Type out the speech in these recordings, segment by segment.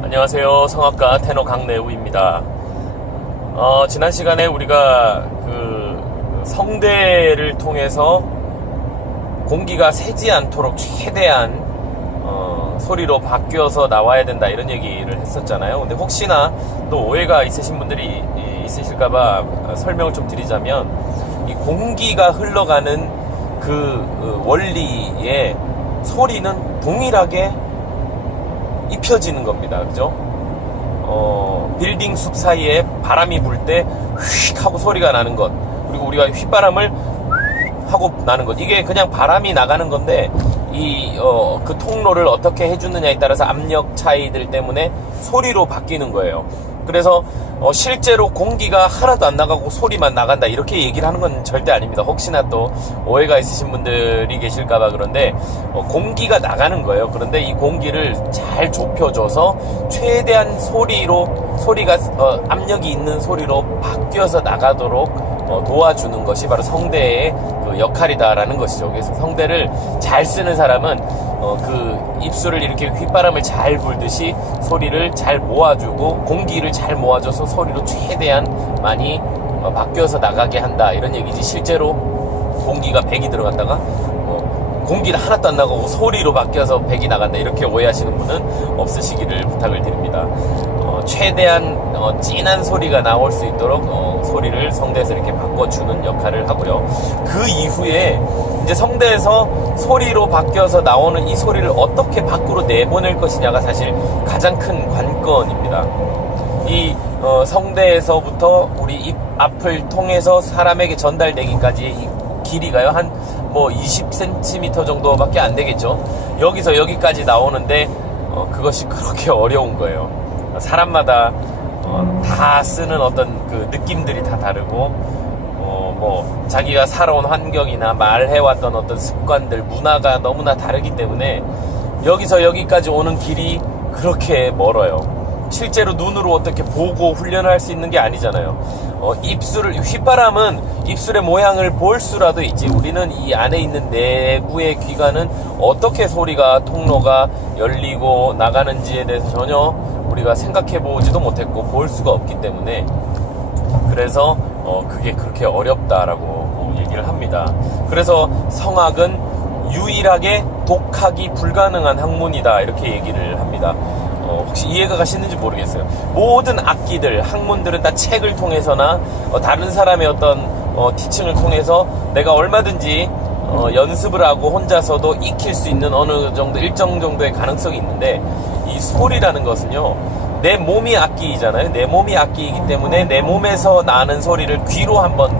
안녕하세요. 성악가 테너 강내우입니다. 지난 시간에 우리가 성대를 통해서 공기가 새지 않도록 최대한 소리로 바뀌어서 나와야 된다 이런 얘기를 했었잖아요. 근데 혹시나 또 오해가 있으신 분들이 있으실까봐 설명을 좀 드리자면, 이 공기가 흘러가는 그 원리의 소리는 동일하게 입혀지는 겁니다. 그죠? 빌딩 숲 사이에 바람이 불 때 휙 하고 소리가 나는 것, 그리고 우리가 휘바람을 하고 나는 것, 이게 그냥 바람이 나가는 건데, 그 통로를 어떻게 해주느냐에 따라서 압력 차이들 때문에 소리로 바뀌는 거예요. 그래서 실제로 공기가 하나도 안 나가고 소리만 나간다 이렇게 얘기를 하는 건 절대 아닙니다. 혹시나 또 오해가 있으신 분들이 계실까봐 그런데, 공기가 나가는 거예요. 그런데 이 공기를 잘 좁혀줘서 최대한 소리가 압력이 있는 소리로 바뀌어서 나가도록 도와주는 것이 바로 성대의 그 역할이다라는 것이죠. 그래서 성대를 잘 쓰는 사람은 그 입술을 이렇게 휘바람을 잘 불듯이 소리를 잘 모아주고 공기를 잘 모아줘서 소리로 최대한 많이 바뀌어서 나가게 한다 이런 얘기지, 실제로 공기가 100이 들어갔다가 공기는 하나도 안 나가고 소리로 바뀌어서 100이 나간다 이렇게 오해하시는 분은 없으시기를 부탁을 드립니다. 최대한 진한 소리가 나올 수 있도록 소리를 성대에서 이렇게 바꿔주는 역할을 하고요. 그 이후에 이제 성대에서 소리로 바뀌어서 나오는 이 소리를 어떻게 밖으로 내보낼 것이냐가 사실 가장 큰 관건입니다. 이 성대에서부터 우리 입 앞을 통해서 사람에게 전달되기까지의 이 길이가요, 한 20cm 정도밖에 안 되겠죠. 여기서 여기까지 나오는데 그것이 그렇게 어려운 거예요. 사람마다 다 쓰는 어떤 그 느낌들이 다 다르고, 자기가 살아온 환경이나 말해왔던 어떤 습관들, 문화가 너무나 다르기 때문에 여기서 여기까지 오는 길이 그렇게 멀어요. 실제로 눈으로 어떻게 보고 훈련을 할 수 있는 게 아니잖아요. 휘바람은 입술의 모양을 볼 수라도 있지, 우리는 이 안에 있는 내부의 귀가는 어떻게 소리가 통로가 열리고 나가는지에 대해서 전혀 우리가 생각해 보지도 못했고 볼 수가 없기 때문에, 그래서 그게 그렇게 어렵다라고 얘기를 합니다. 그래서 성악은 유일하게 독학이 불가능한 학문이다 이렇게 얘기를 합니다. 혹시 이해가 가시는지 모르겠어요. 모든 악기들, 학문들은 다 책을 통해서나 다른 사람의 어떤 티칭을 통해서 내가 얼마든지 연습을 하고 혼자서도 익힐 수 있는 어느 정도 일정 정도의 가능성이 있는데, 이 소리라는 것은요, 내 몸이 악기이잖아요. 내 몸이 악기이기 때문에 내 몸에서 나는 소리를 귀로 한번,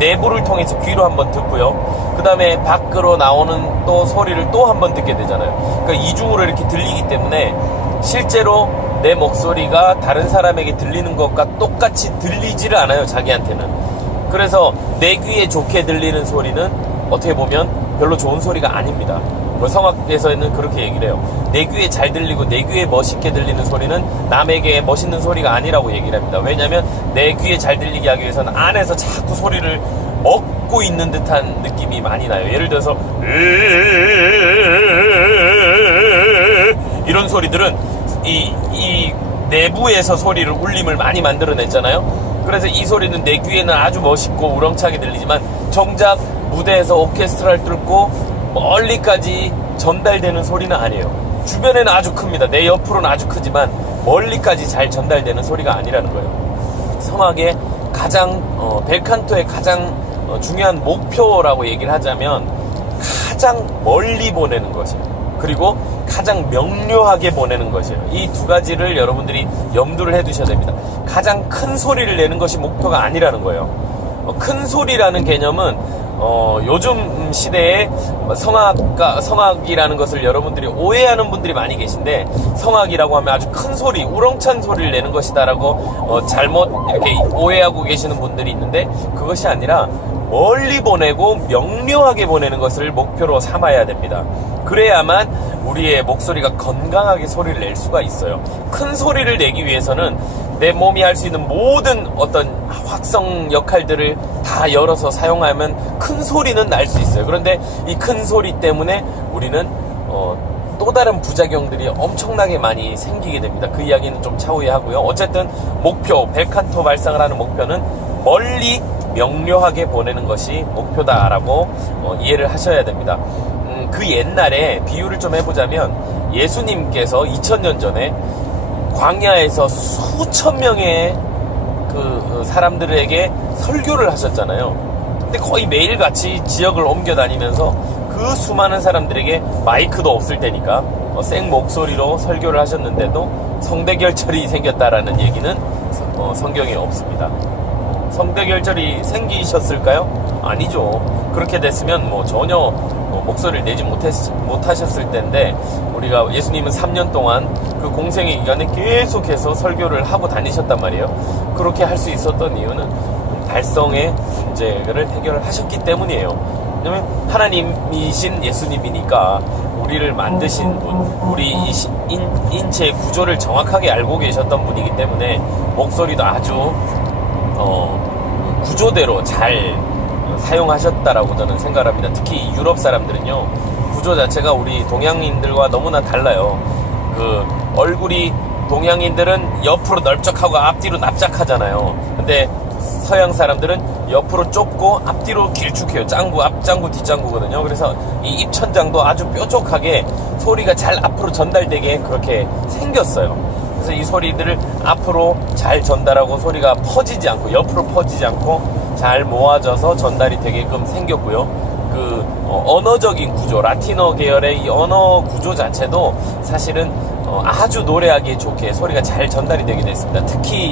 내부를 통해서 귀로 한번 듣고요, 그 다음에 밖으로 나오는 또 소리를 또 한번 듣게 되잖아요. 그러니까 이중으로 이렇게 들리기 때문에 실제로 내 목소리가 다른 사람에게 들리는 것과 똑같이 들리지를 않아요, 자기한테는. 그래서 내 귀에 좋게 들리는 소리는 어떻게 보면 별로 좋은 소리가 아닙니다. 성악에서는 그렇게 얘기를 해요. 내 귀에 잘 들리고 내 귀에 멋있게 들리는 소리는 남에게 멋있는 소리가 아니라고 얘기를 합니다. 왜냐하면 내 귀에 잘 들리게 하기 위해서는 안에서 자꾸 소리를 먹고 있는 듯한 느낌이 많이 나요. 예를 들어서 이런 소리들은 이 내부에서 소리를, 울림을 많이 만들어냈잖아요. 그래서 이 소리는 내 귀에는 아주 멋있고 우렁차게 들리지만 정작 무대에서 오케스트라를 뚫고 멀리까지 전달되는 소리는 아니에요. 주변에는 아주 큽니다. 내 옆으로는 아주 크지만 멀리까지 잘 전달되는 소리가 아니라는 거예요. 성악의 가장 벨칸토의 가장 중요한 목표라고 얘기를 하자면, 가장 멀리 보내는 것이에요. 그리고 가장 명료하게 보내는 것이에요. 이 두 가지를 여러분들이 염두를 해두셔야 됩니다. 가장 큰 소리를 내는 것이 목표가 아니라는 거예요. 큰 소리라는 개념은 요즘 시대에 성악이라는 것을 여러분들이 오해하는 분들이 많이 계신데, 성악이라고 하면 아주 큰 소리, 우렁찬 소리를 내는 것이다라고 잘못 이렇게 오해하고 계시는 분들이 있는데, 그것이 아니라 멀리 보내고 명료하게 보내는 것을 목표로 삼아야 됩니다. 그래야만 우리의 목소리가 건강하게 소리를 낼 수가 있어요. 큰 소리를 내기 위해서는 내 몸이 할 수 있는 모든 어떤 확성 역할들을 다 열어서 사용하면 큰 소리는 날 수 있어요. 그런데 이 큰 소리 때문에 우리는 또 다른 부작용들이 엄청나게 많이 생기게 됩니다. 그 이야기는 좀 차후에 하고요. 어쨌든 목표, 벨칸토 발상을 하는 목표는 멀리 명료하게 보내는 것이 목표다라고 이해를 하셔야 됩니다. 그 옛날에 비유를 좀 해보자면 예수님께서 2000년 전에 광야에서 수천 명의 그 사람들에게 설교를 하셨잖아요. 근데 거의 매일같이 지역을 옮겨 다니면서 그 수많은 사람들에게 마이크도 없을 때니까 생 목소리로 설교를 하셨는데도 성대결절이 생겼다라는 얘기는 성경에 없습니다. 성대결절이 생기셨을까요? 아니죠. 그렇게 됐으면 전혀 목소리를 내지 못하셨을 텐데, 우리가 예수님은 3년 동안 그 공생의 기간에 계속해서 설교를 하고 다니셨단 말이에요. 그렇게 할 수 있었던 이유는 발성의 문제를 해결하셨기 때문이에요. 왜냐면 하나님이신 예수님이니까 우리를 만드신 분, 우리 인체의 구조를 정확하게 알고 계셨던 분이기 때문에 목소리도 아주 구조대로 잘 사용하셨다라고 저는 생각합니다. 특히 유럽 사람들은요, 구조 자체가 우리 동양인들과 너무나 달라요. 그 얼굴이 동양인들은 옆으로 넓적하고 앞뒤로 납작하잖아요. 근데 서양 사람들은 옆으로 좁고 앞뒤로 길쭉해요. 짱구, 앞짱구, 뒷짱구거든요. 그래서 이 입천장도 아주 뾰족하게 소리가 잘 앞으로 전달되게 그렇게 생겼어요. 그래서 이 소리들을 앞으로 잘 전달하고 소리가 퍼지지 않고, 옆으로 퍼지지 않고 잘 모아져서 전달이 되게끔 생겼고요. 그 언어적인 구조, 라틴어 계열의 이 언어 구조 자체도 사실은 아주 노래하기 좋게 소리가 잘 전달이 되게 됐습니다. 특히